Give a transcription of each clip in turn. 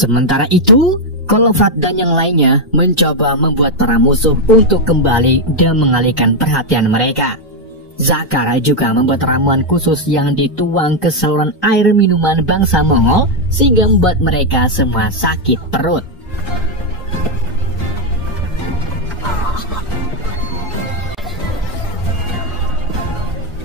Sementara itu, Kolofrat dan yang lainnya mencoba membuat para musuh untuk kembali dan mengalihkan perhatian mereka. Zakara juga membuat ramuan khusus yang dituang ke saluran air minuman bangsa Mongol sehingga membuat mereka semua sakit perut.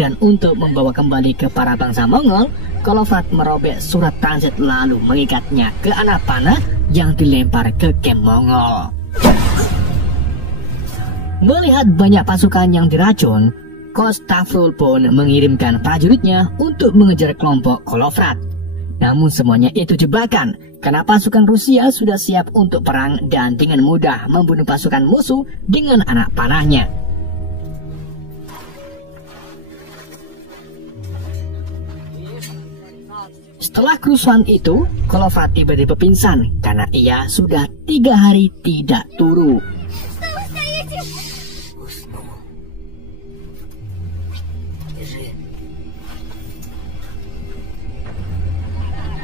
Dan untuk membawa kembali ke para bangsa Mongol, Kolofrat merobek surat transit lalu mengikatnya ke anak panah yang dilempar ke kem Mongol. Melihat banyak pasukan yang diracun, Kostafrul pun mengirimkan prajuritnya untuk mengejar kelompok Kolofrat. Namun semuanya itu jebakan, karena pasukan Rusia sudah siap untuk perang dan dengan mudah membunuh pasukan musuh dengan anak panahnya. Setelah kerusuhan itu, Kolofrat tiba-tiba pingsan karena ia sudah 3 hari tidak turu.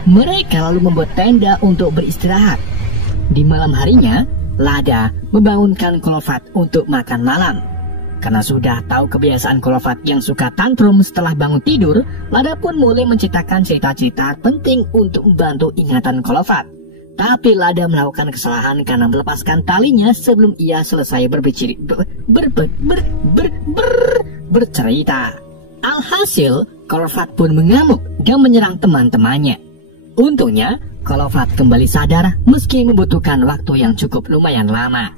Mereka lalu membuat tenda untuk beristirahat. Di malam harinya, Lada membangunkan Kolofrat untuk makan malam. Karena sudah tahu kebiasaan Kolofrat yang suka tantrum setelah bangun tidur, Lada pun mulai menceritakan cerita-cerita penting untuk membantu ingatan Kolofrat. Tapi Lada melakukan kesalahan karena melepaskan talinya sebelum ia selesai bercerita. Alhasil, Kolofrat pun mengamuk dan menyerang teman-temannya. Untungnya, Kolofrat kembali sadar meski membutuhkan waktu yang cukup lumayan lama.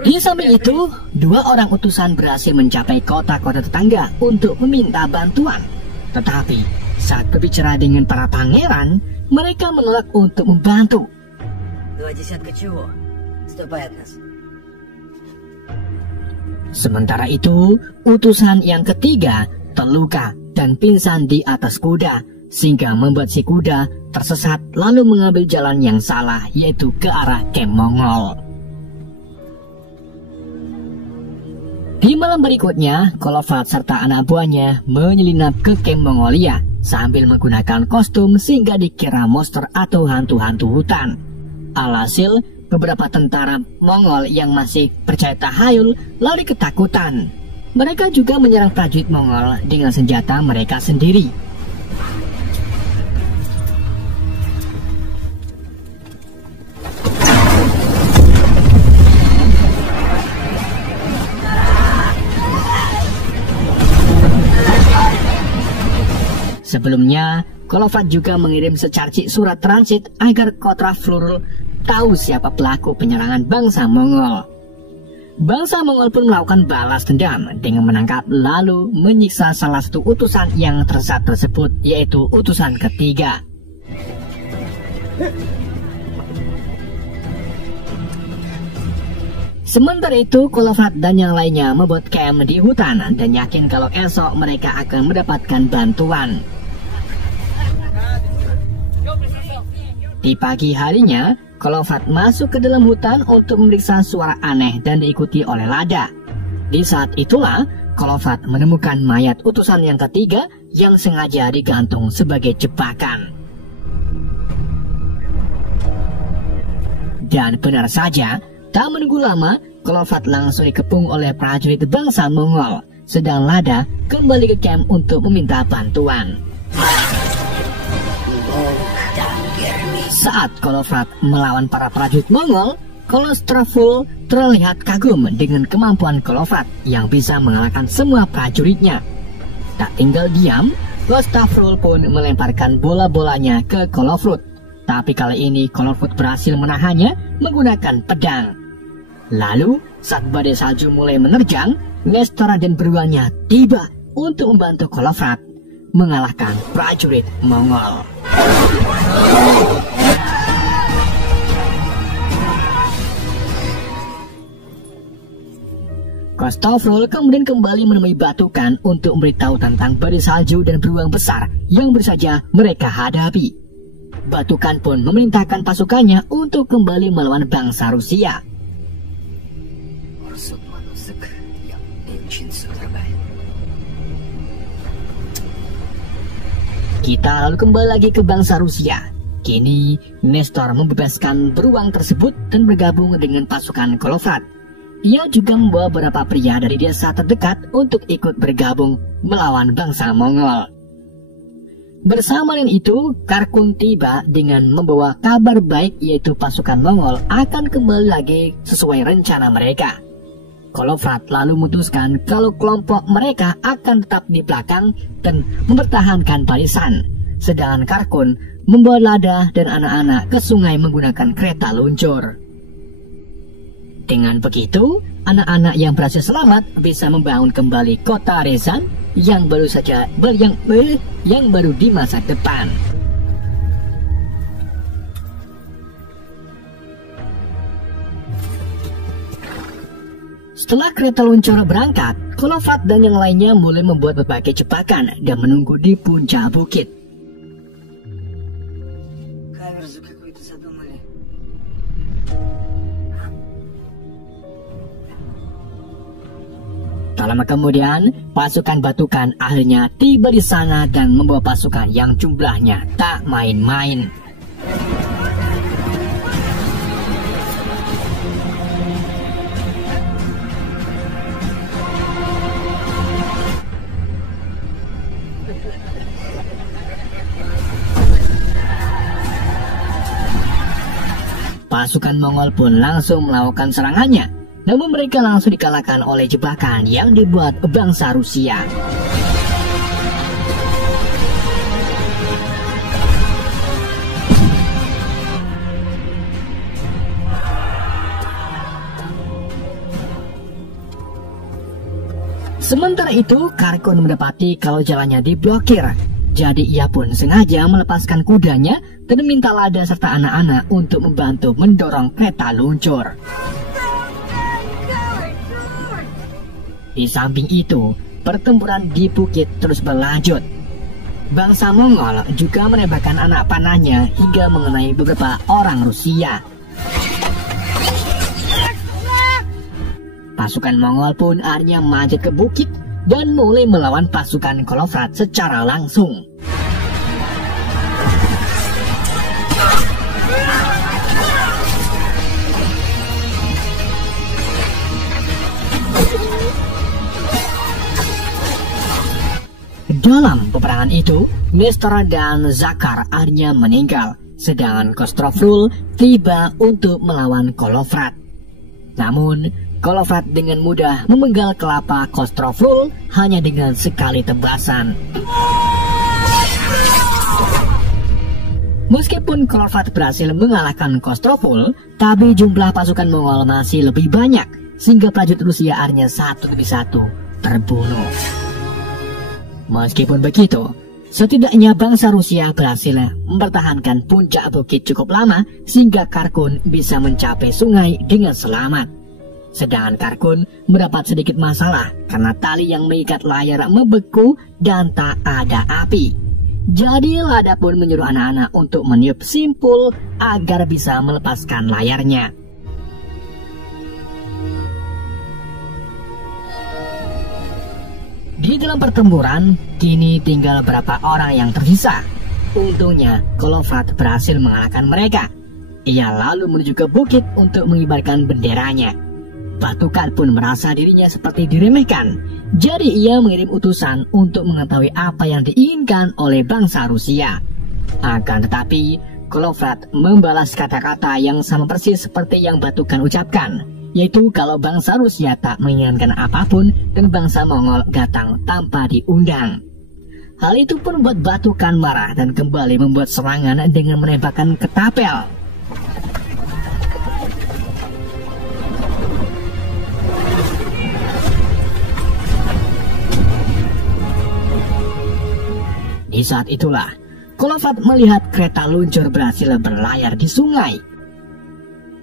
Di samping itu, 2 orang utusan berhasil mencapai kota-kota tetangga untuk meminta bantuan. Tetapi, saat berbicara dengan para pangeran, mereka menolak untuk membantu. Sementara itu, utusan yang ketiga terluka dan pingsan di atas kuda, sehingga membuat si kuda tersesat lalu mengambil jalan yang salah, yaitu ke arah kem Mongol. Di malam berikutnya, Kolofrat serta anak buahnya menyelinap ke kem Mongolia sambil menggunakan kostum sehingga dikira monster atau hantu-hantu hutan. Alhasil, beberapa tentara Mongol yang masih percaya tahayul lari ketakutan. Mereka juga menyerang prajurit Mongol dengan senjata mereka sendiri. Sebelumnya, Kolofrat juga mengirim secarcik surat transit agar Kostafrul tahu siapa pelaku penyerangan bangsa Mongol. Bangsa Mongol pun melakukan balas dendam dengan menangkap lalu menyiksa salah satu utusan yang tersesat tersebut, yaitu utusan ketiga. Sementara itu, Kolofrat dan yang lainnya membuat camp di hutan dan yakin kalau esok mereka akan mendapatkan bantuan. Di pagi harinya, Kolofrat masuk ke dalam hutan untuk memeriksa suara aneh dan diikuti oleh Lada. Di saat itulah, Kolofrat menemukan mayat utusan yang ketiga yang sengaja digantung sebagai jebakan. Dan benar saja, tak menunggu lama, Kolofrat langsung dikepung oleh prajurit bangsa Mongol, sedang Lada kembali ke camp untuk meminta bantuan. Saat Kolofrat melawan para prajurit Mongol, Kostafrul terlihat kagum dengan kemampuan Kolofrat yang bisa mengalahkan semua prajuritnya. Tak tinggal diam, Kostafrul pun melemparkan bola-bolanya ke Kolofrat. Tapi kali ini Kolofrat berhasil menahannya menggunakan pedang. Lalu, saat badai salju mulai menerjang, Nestora dan beruangnya tiba untuk membantu Kolofrat mengalahkan prajurit Mongol. Kostafrul kemudian kembali menemui Batukan untuk memberitahu tentang badai salju dan beruang besar yang baru saja mereka hadapi. Batukan pun memerintahkan pasukannya untuk kembali melawan bangsa Rusia. Kita lalu kembali lagi ke bangsa Rusia. Kini Nestor membebaskan beruang tersebut dan bergabung dengan pasukan Golofrat. Ia juga membawa beberapa pria dari desa terdekat untuk ikut bergabung melawan bangsa Mongol. Bersama dengan itu, Karkun tiba dengan membawa kabar baik, yaitu pasukan Mongol akan kembali lagi sesuai rencana mereka. Golofrat lalu memutuskan kalau kelompok mereka akan tetap di belakang dan mempertahankan barisan, sedangkan Karkun membawa Lada dan anak-anak ke sungai menggunakan kereta luncur. Dengan begitu, anak-anak yang berhasil selamat bisa membangun kembali kota Rezan yang baru di masa depan. Setelah kereta luncur berangkat, Golofrat dan yang lainnya mulai membuat berbagai jebakan dan menunggu di puncak bukit. Tak lama kemudian, pasukan Batukan akhirnya tiba di sana dan membawa pasukan yang jumlahnya tak main-main. Pasukan Mongol pun langsung melakukan serangannya. Namun mereka langsung dikalahkan oleh jebakan yang dibuat bangsa Rusia. Sementara itu, Karkun mendapati kalau jalannya diblokir. Jadi ia pun sengaja melepaskan kudanya dan meminta Lada serta anak-anak untuk membantu mendorong kereta luncur. Di samping itu, pertempuran di bukit terus berlanjut. Bangsa Mongol juga menembakkan anak panahnya hingga mengenai beberapa orang Rusia. Pasukan Mongol pun akhirnya manjat ke bukit dan mulai melawan pasukan Golofrat secara langsung. Dalam peperangan itu, Nestor dan Zakar akhirnya meninggal, sedangkan Kostrofrul tiba untuk melawan Golofrat. Namun, Golofrat dengan mudah memenggal kelapa Kostrofrul hanya dengan sekali tebasan. Meskipun Golofrat berhasil mengalahkan Kostrofrul, tapi jumlah pasukan Mongol masih lebih banyak, sehingga prajurit Rusia akhirnya satu demi satu terbunuh. Meskipun begitu, setidaknya bangsa Rusia berhasil mempertahankan puncak bukit cukup lama sehingga Karkun bisa mencapai sungai dengan selamat. Sedangkan Karkun mendapat sedikit masalah karena tali yang mengikat layar membeku dan tak ada api. Jadi Lada pun menyuruh anak-anak untuk meniup simpul agar bisa melepaskan layarnya. Di dalam pertempuran, kini tinggal beberapa orang yang tersisa. Untungnya, Golofrat berhasil mengalahkan mereka. Ia lalu menuju ke bukit untuk mengibarkan benderanya. Batukan pun merasa dirinya seperti diremehkan. Jadi ia mengirim utusan untuk mengetahui apa yang diinginkan oleh bangsa Rusia. Akan tetapi, Golofrat membalas kata-kata yang sama persis seperti yang Batukan ucapkan, yaitu kalau bangsa Rusia tak menginginkan apapun dan bangsa Mongol datang tanpa diundang. Hal itu pun membuat Batukan marah dan kembali membuat serangan dengan menembakkan ketapel. Di saat itulah, Golofrat melihat kereta luncur berhasil berlayar di sungai.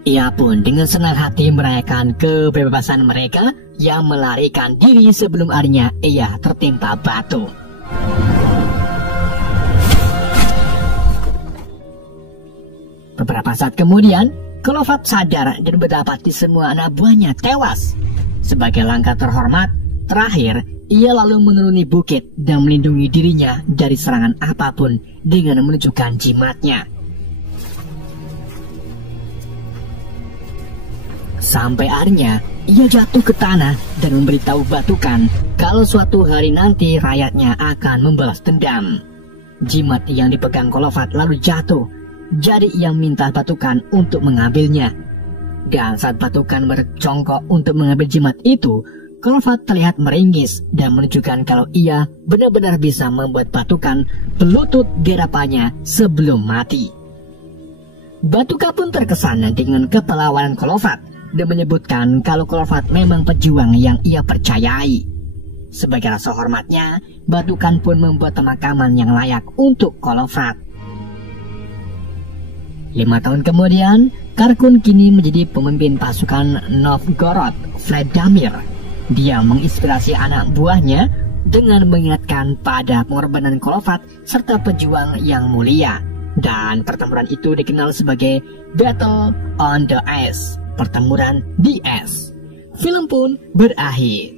Ia pun dengan senang hati merayakan kebebasan mereka yang melarikan diri sebelum akhirnya ia tertimpa batu. Beberapa saat kemudian, Golofrat sadar dan mendapati semua anak buahnya tewas. Sebagai langkah terhormat, terakhir Ia lalu menuruni bukit dan melindungi dirinya dari serangan apapun dengan menunjukkan jimatnya. Sampai akhirnya ia jatuh ke tanah dan memberitahu Batukan kalau suatu hari nanti rakyatnya akan membalas dendam. Jimat yang dipegang Kolofat lalu jatuh, jadi ia minta Batukan untuk mengambilnya. Dan saat Batukan berjongkok untuk mengambil jimat itu, Kolofat terlihat meringis dan menunjukkan kalau ia benar-benar bisa membuat Batukan berlutut di hadapannya sebelum mati. Batukan pun terkesan dengan kepahlawanan Kolofat dan menyebutkan kalau Kolofat memang pejuang yang ia percayai. Sebagai rasa hormatnya, Batukan pun membuat pemakaman yang layak untuk Kolofat. 5 tahun kemudian, Karkun kini menjadi pemimpin pasukan Novgorod Vladimir. Dia menginspirasi anak buahnya dengan mengingatkan pada pengorbanan Kolofat serta pejuang yang mulia. Dan pertempuran itu dikenal sebagai Battle on the Ice, pertempuran di es. Film pun berakhir.